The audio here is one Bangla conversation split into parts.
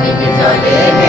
你们站，的，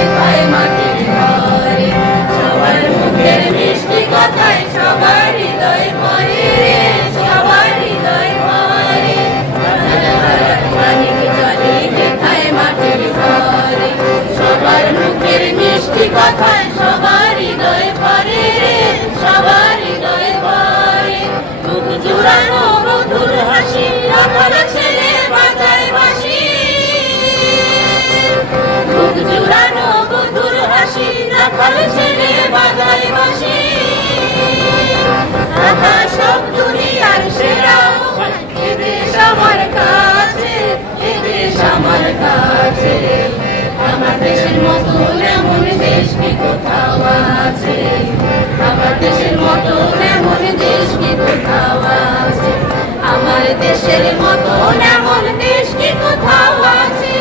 এমন দেশ কি কোথাও আছে?